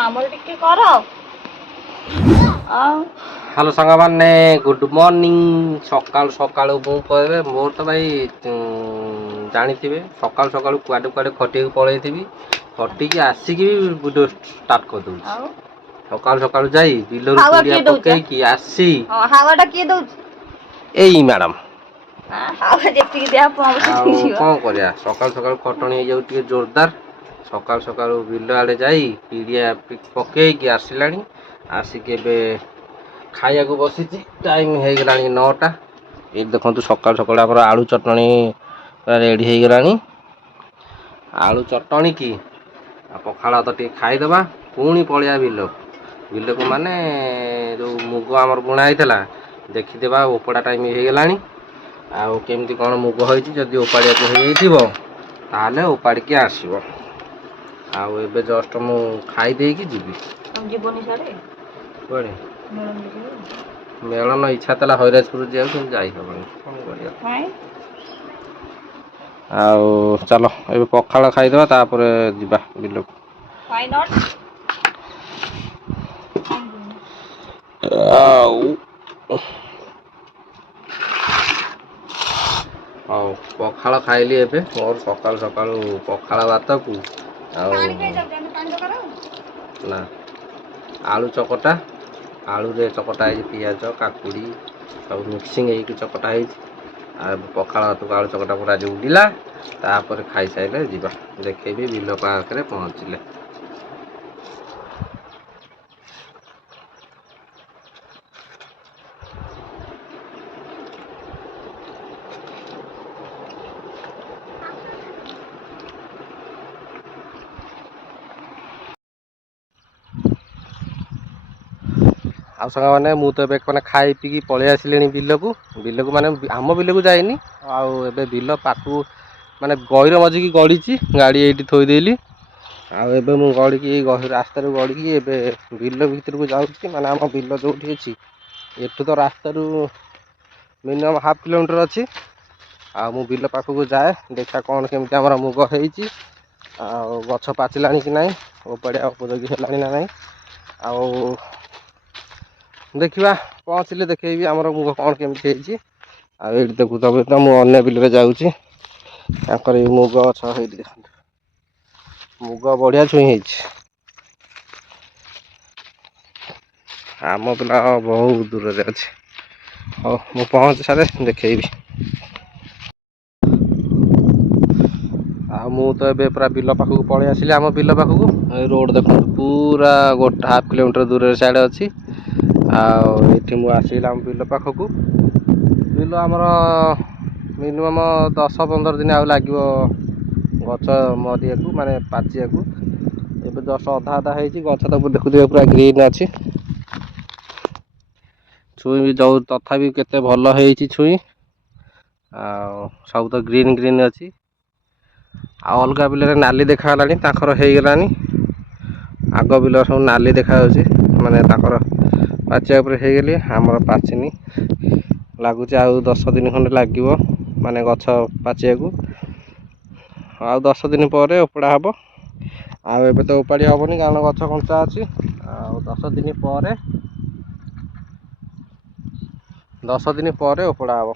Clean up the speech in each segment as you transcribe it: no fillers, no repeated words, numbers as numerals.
ଆମର ଟିକେ କର। हेलो सांग मैंने गुड मॉर्निंग सकाल सकाल मु कहबे मोर तो भाई जानी सकाल सकाल कुआडे कुआडे खटी पलैथी खटी आसिकी वीडियो स्टार्ट कर दूँ सकाल सकाल जाई बिलर कुड़िया पकईकी आसी हावाटा किए दउछ एई मैडम हावा जेतिकी देहा कौन करिया सकाल सकाल खटणी हो जाऊ टिके जोरदार सकाल सकाल बिल आड़े जाई पिड़िया पकईकी आसिलानी आसिक खाया को बसी टाइम हो गला 9टा ये देखो सकाल सकाल आम आलू चटणी रेडी हो गला आलू चटणी की पखाड़ तो टे खाईदे पुणी पलिया बिल बिल को माने जो मुग आमर बुणा होता देखीदे ओपड़ा टाइम हो गला आउ केमती कौन मुग होती ओपाड़िया होता ओपाड़िकी आसब आउ एबे जस्ट मु खाई देकी जीवी जीवनी साड़े कुआड़े मेलन इच्छा था हईराजपुर जाई हेनी कौन आउ चलो ए पखाड़ खाईदे तापर जा बिल हाँ पखाड़ खाइली एबे मोर सकाल सकाल पखाड़ भात को ना आलू चकटा आलू रे चकटा है पियाज काकुड़ी सब मिक्सिंग होगी चकटा है पखाड़ भात को आलू चकटा पूरा आज उड़िला तापर खाई सारे जा देखेबी बिल पाखे पहुँचले आउ सांग मैंने मुझे मैंने खाई पी पलि आसिले बिल को माने आम बिल को जाइनी आउ बिल पाखु माने गईर मजिकी गड़ी गाड़ी ये थोदेली आउ मु गड़ी रास्तार गड़ी बिल भितर को जाऊँगी माने आम बिल जो अच्छी एठू तो रास्तार मिनिमम हाफ किलोमीटर अच्छी आ मु बिल पाखक जाए देखा कौन केमती आम मुग होती गछ पाचिला कि ना ओपाड़िया उपयोगी है ना ना आउ देखा पहुँचले देखेबी आमर मुग कौन केमती ये देखु तब तो मुझे बिल जाऊँगी मुग गछ देखते मुग बढ़िया छुई आम पिला बहुत दूर अच्छे हाँ मु पहुँच सारे देखेबी मु तो ये पूरा बिल पाखक पलि आसिली आम बिल पाखक रोड देखो पूरा गोटे हाफ किलोमीटर दूर साइड अच्छी आठी आसला बिल पाखक बिल आमर मिनिमम 10-15 दिन आउ लगे गछ मरिया माने पाचिया एबे जस्ट अधा अधा होती गछ तो देखुए पूरा ग्रीन अच्छी छुई भी जो तथापि केते भल होती छुई सब तो ग्रीन ग्रीन अच्छी अलग बिल नाली देखा हो गलानी आग बिल सब नाली देखा माने पाचिया होगली आमर पाचिनी लगुच आउ 10 दिन खंडे लगे माने गछ पाचिया आ 10 दिन पर ओपड़ा हम आबे तो उपाड़ी हेनी कारण गछ कंचा अच्छी आ 10 दिन पर ओपड़ा हम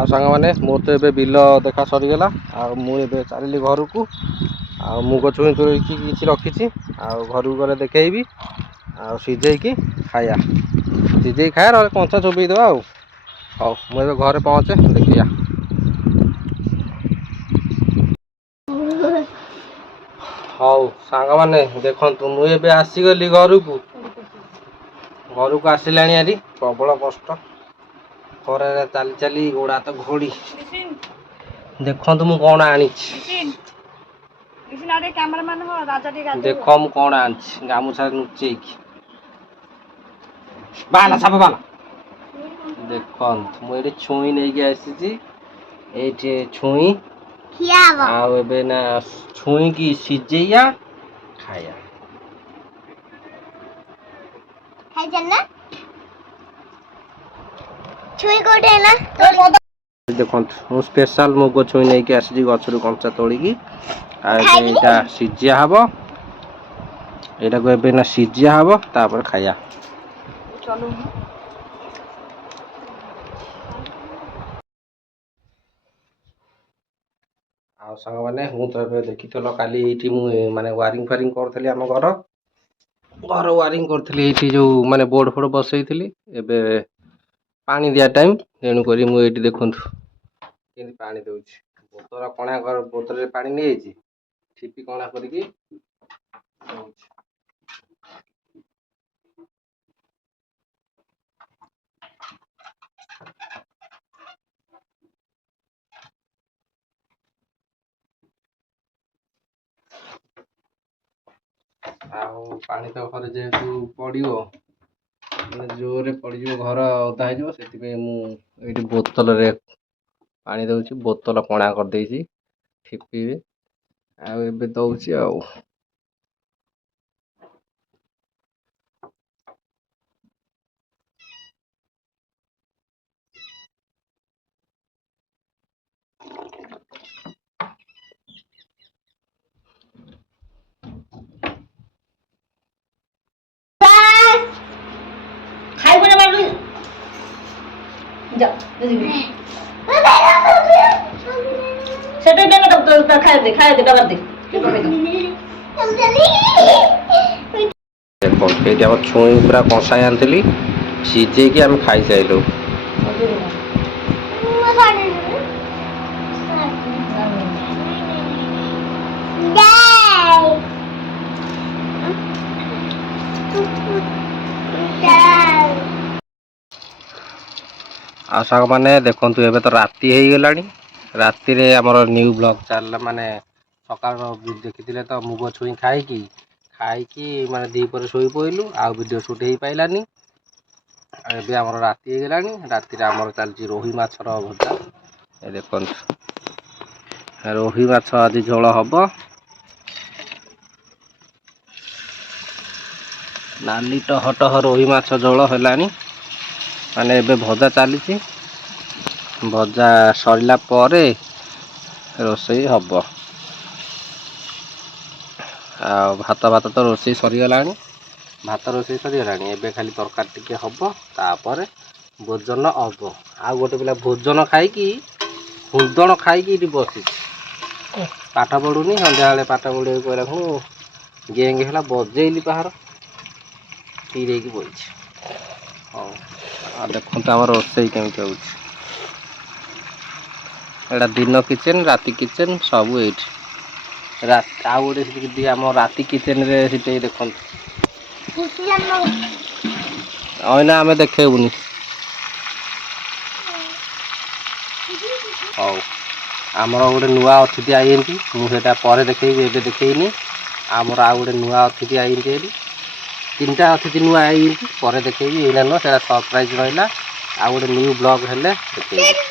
ଆଉ ସାଙ୍ଗମାନେ ମୋର ତ ଏବେ ବିଲ ଦେଖା ସରିଗଲା। ଆଉ ମୁଁ ଏବେ ଚାଲିଲି ଘରକୁ। ଆଉ ମୁଗ ଛୁଇଁ ତୋଳିକି କିଛି ରଖିଛି, ଆଉ ଘରକୁ ଗଲେ ଦେଖେଇବି। ଆଉ ସିଝେଇକି ଖାଇବା, ସିଝେଇକି ଖାଇବା ନହେଲେ କଞ୍ଚା ଚୋବେଇ ଦେବା ଆଉ। ହଉ ମୁଁ ଏବେ ଘରେ ପହଞ୍ଚେ, ଦେଖିବା। ହଉ ସାଙ୍ଗମାନେ ଦେଖନ୍ତୁ, ମୁଁ ଏବେ ଆସିଗଲି ଘରକୁ ଆସିଲାଣି ଆରି। ପ୍ରବଳ କଷ୍ଟ, ଖରାରେ ଚାଲି ଚାଲି ଗୋଡ଼ ହାତ ଘୋଡ଼ି। ଦେଖନ୍ତୁ ମୁଁ କଣ ଆଣିଛି, ଦେଖ ମୁଁ କଣ ଆଣିଛି ଗାମୁଛାରେ ଲୁଚେଇକି। ବାଲା ସାପ ବାଲା, ଦେଖନ୍ତୁ ମୁଁ ଏଠି ଛୁଇଁ ନେଇକି ଆସିଛି। ଏଇଠି ଛୁଇଁ ଆଉ ଏବେ ନା ଛୁଇଁକି ସିଝେଇବା ଖାଇବା। ଦେଖନ୍ତୁ ମୁଁ ସ୍ପେଶାଲ ମୁଗ ଛୁଇଁ ନେଇକି ଆସିଛି ଗଛରୁ କଞ୍ଚା ତୋଳିକି। ଆଉ ଏବେ ଏଇଟା ସିଝା ହବ, ଏଇଟାକୁ ଏବେ ନା ସିଝା ହବ, ତାପରେ ଖାଇବା। ଆଉ ସାଙ୍ଗମାନେ ମୁଁ ତ ଏବେ ଦେଖିଥିଲ କାଲି ଏଇଠି ମୁଁ ମାନେ ୱାରିଙ୍ଗ ଫାରିଙ୍ଗ କରୁଥିଲି ଆମ ଘର ୱାରିଙ୍ଗ କରୁଥିଲି। ଏଇଠି ଯୋଉ ମାନେ ବୋର୍ଡ ଫୋର୍ଡ ବସେଇଥିଲି। ଏବେ ପାଣି ଦିଆ ଟାଇମ୍, ତେଣୁକରି ମୁଁ ଏଇଠି ଦେଖନ୍ତୁ କେମିତି ପାଣି ଦଉଛି। ବୋତଲ କଣା ବୋତଲରେ ପାଣି ନେଇଯାଇଛି, ଠିପି କଣା କରିକି ଦଉଛି। ଆଉ ପାଣି ତ ଘରେ ଯେହେତୁ ପଡ଼ିବ, ମାନେ ଜୋରରେ ପଡ଼ିଯିବ, ଘର ଓଦା ହେଇଯିବ, ସେଥିପାଇଁ ମୁଁ ଏଇଠି ବୋତଲରେ ପାଣି ଦଉଛି। ବୋତଲ କଣା କରିଦେଇଛି ଠିପିରେ, ଆଉ ଏବେ ଦଉଛି ଆଉ। ଏଇଠି ଆମର ଛୁଇଁ ପୁରା କଷାଇ ଆଣିଥିଲି, ସିଝେଇକି ଆମେ ଖାଇସାରିଲୁ। ଆଉ ସାଙ୍ଗମାନେ ଦେଖନ୍ତୁ, ଏବେ ତ ରାତି ହେଇଗଲାଣି। ରାତିରେ ଆମର ନ୍ୟୁ ବ୍ଲଗ ଚାଲିଲା, ମାନେ ସକାଳ ଦେଖିଥିଲେ ତ ମୁଗ ଛୁଇଁ ଖାଇକି ମାନେ ଦ୍ୱିପହରେ ଶୋଇ ପଇଲୁ, ଆଉ ଭିଡ଼ିଓ ସୁଟ୍ ହେଇପାରିଲାନି। ଆଉ ଏବେ ଆମର ରାତି ହେଇଗଲାଣି। ରାତିରେ ଆମର ଚାଲିଛି ରୋହି ମାଛର ଭଜା। ଏ ଦେଖନ୍ତୁ ରୋହି ମାଛ ଆଜି ଝୋଳ ହବ। ନାଲି ଟହଟହ ରୋହି ମାଛ ଝୋଳ ହେଲାଣି, ମାନେ ଏବେ ଭଜା ଚାଲିଛି। ଭଜା ସରିଲା ପରେ ରୋଷେଇ ହବ। ଆଉ ଭାତ ତ ରୋଷେଇ ସରିଗଲାଣି। ଏବେ ଖାଲି ତରକାରୀ ଟିକେ ହବ, ତାପରେ ଭୋଜନ ହବ। ଆଉ ଗୋଟେ ପିଲା ଭୋଜନ ଖାଇକି ହୁଦଣ ଖାଇକି ଏଠି ବସିଛି, ପାଠ ପଢ଼ୁନି। ସନ୍ଧ୍ୟାବେଳେ ପାଠ ପଢ଼ିବାକୁ କହିଲାକୁ ଗେଙ୍ଗେ ହେଲା, ବଜେଇଲି ପାହାର ଚିରେଇକି ବଇଛି। ହଉ, ଆଉ ଦେଖନ୍ତୁ ଆମର ରୋଷେଇ କେମିତି ହେଉଛି। ଏଇଟା ଦିନ କିଚେନ୍, ରାତି କିଚେନ୍ ସବୁ ଏଇଠି। ଆଉ ଗୋଟେ ସେଠି ଆମ ରାତି କିଚେନରେ ସେଠି ଦେଖନ୍ତୁ। ଅଇନା ଆମେ ଦେଖେଇବୁନି। ହଉ, ଆମର ଗୋଟେ ନୂଆ ଅତିଥି ଆଇଛନ୍ତି, ମୁଁ ସେଇଟା ପରେ ଦେଖେଇବି, ଏବେ ଦେଖେଇନି। ଆମର ଆଉ ଗୋଟେ ନୂଆ ଅତିଥି ଆଇଛନ୍ତି ଏଠି। 3ଟା ଅତିଥି ନୂଆ ଆଇଛନ୍ତି, ପରେ ଦେଖେଇବି। ଏଇନା ନୁହଁ, ସେଇଟା ସରପ୍ରାଇଜ୍ ରହିଲା। ଆଉ ଗୋଟେ ନ୍ୟୁ ବ୍ଲଗ ହେଲେ ଦେଖେଇବି।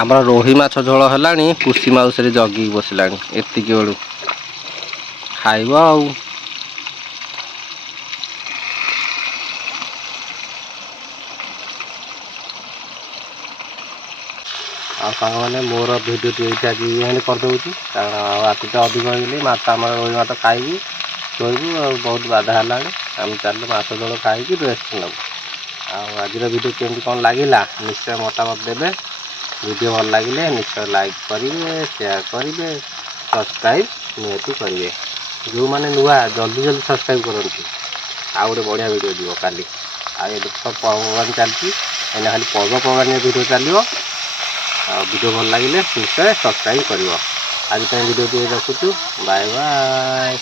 ଆମର ରୋହି ମାଛ ଝୋଳ ହେଲାଣି। ପୁଷି ମାଉସୀରେ ଜଗିକି ବସିଲାଣି ଏତିକି ବେଳୁ ଖାଇବ ଆଉ। ଆଉ ସାଙ୍ଗମାନେ ମୋର ଭିଡ଼ିଓଟି ଏଇଠି ଆଜି ଏଣ୍ଡ କରିଦେଉଛି, କାରଣ ରାତିଟା ଅଧିକ ହେଇଗଲି। ମାଛ ଆମର ରୋହି ମାଛ ଖାଇକି ଶୋଇବୁ, ଆଉ ବହୁତ ବାଧା ହେଲାଣି। ଆମେ ଚାଲିଲୁ ମାଛ ଝୋଳ ଖାଇକି ରେଷ୍ଟ ନେବୁ। ଆଉ ଆଜିର ଭିଡ଼ିଓ କେମିତି କ'ଣ ଲାଗିଲା ନିଶ୍ଚୟ ମତାମତ ଦେବେ। ଭିଡ଼ିଓ ଭଲ ଲାଗିଲେ ନିଶ୍ଚୟ ଲାଇକ୍ କରିବେ, ସେୟାର କରିବେ, ସବସ୍କ୍ରାଇବ୍ ନିହାତି କରିବେ। ଯେଉଁମାନେ ନୂଆ ଜଲ୍ଦି ଜଲ୍ଦି ସବସ୍କ୍ରାଇବ୍ କରନ୍ତୁ। ଆଉ ଗୋଟେ ବଢ଼ିଆ ଭିଡ଼ିଓ ଯିବ କାଲି। ଆଉ ଏବେ ତ ପର୍ବପର୍ବାଣି ଚାଲିଛି, ଏଇନା ଖାଲି ପର୍ବପର୍ବାଣିର ଭିଡ଼ିଓ ଚାଲିବ। ଆଉ ଭିଡ଼ିଓ ଭଲ ଲାଗିଲେ ନିଶ୍ଚୟ ସବସ୍କ୍ରାଇବ୍ କରିବ। ଆଜି ପାଇଁ ଭିଡ଼ିଓ ଟିକେ ରଖୁଛୁ। Bye bye.